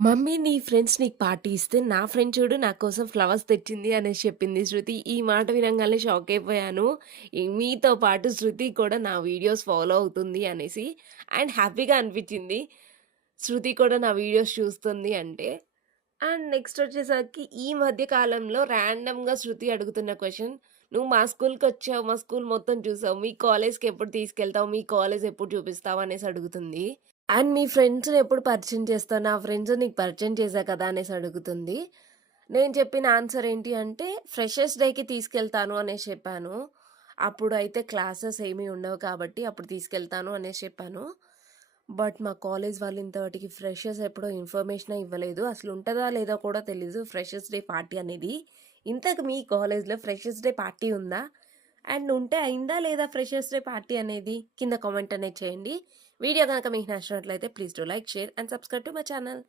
Mummy నీ friends నీకు party ఇస్తే, నా ఫ్రెండ్ చూడు నా కోసం ఫ్లవర్స్ తెచ్చింది అనేసి చెప్పింది శృతి. ఈ మాట వినంగానే షాక్ అయిపోయాను. మీతో పాటు శృతి కూడా నా వీడియోస్ ఫాలో అవుతుంది అనేసి. అండ్ హ్యాపీగా అనిపించింది. శృతి కూడా నా వీడియోస్ చూస్తుంది అంటే. అండ్ నెక్స్ట్ వచ్చేసరికి ఈ మధ్య కాలంలో ర్యాండమ్‌గా శృతి అడుగుతున్న క్వెషన్, "నువ్వు మా స్కూల్‌కొచ్చావు, మా స్కూల్ మొత్తం చూసావు. మీ కాలేజ్‌కి ఎప్పుడు తీసుకెళ్తావు? మీ కాలేజ్ ఎప్పుడు చూపిస్తావు?" అనేసి అడుగుతుంది. అండ్ మీ ఫ్రెండ్స్‌ని ఎప్పుడు పరిచయం చేస్తావు? నా ఫ్రెండ్స్ నీకు పరిచయం చేశా కదా! అనేసి అడుగుతుంది. నేను చెప్పిన ఆన్సర్ ఏంటి అంటే, ఫ్రెషర్స్ డేకి తీసుకెళ్తాను అనేసి చెప్పాను. అప్పుడైతే క్లాసెస్ ఏమీ ఉండవు కాబట్టి అప్పుడు తీసుకెళ్తాను అనేసి చెప్పాను. బట్ మా కాలేజ్ వాళ్ళు ఇంతవరకి ఫ్రెషర్స్ ఎప్పుడో ఇన్ఫర్మేషనే ఇవ్వలేదు. అసలు ఉంటదా లేదా కూడా తెలీదు ఫ్రెషర్స్ డే పార్టీ అనేది. ఇంతకు మీ కాలేజ్‌లో ఫ్రెషర్స్ డే పార్టీ ఉందా? అండ్ ఉంటే అయిందా లేదా ఫ్రెషర్స్ డే పార్టీ అనేది? కింద కామెంట్ అనేది చేయండి. వీడియో గనక మీకు నచ్చినట్లయితే please do like, share and subscribe to my channel.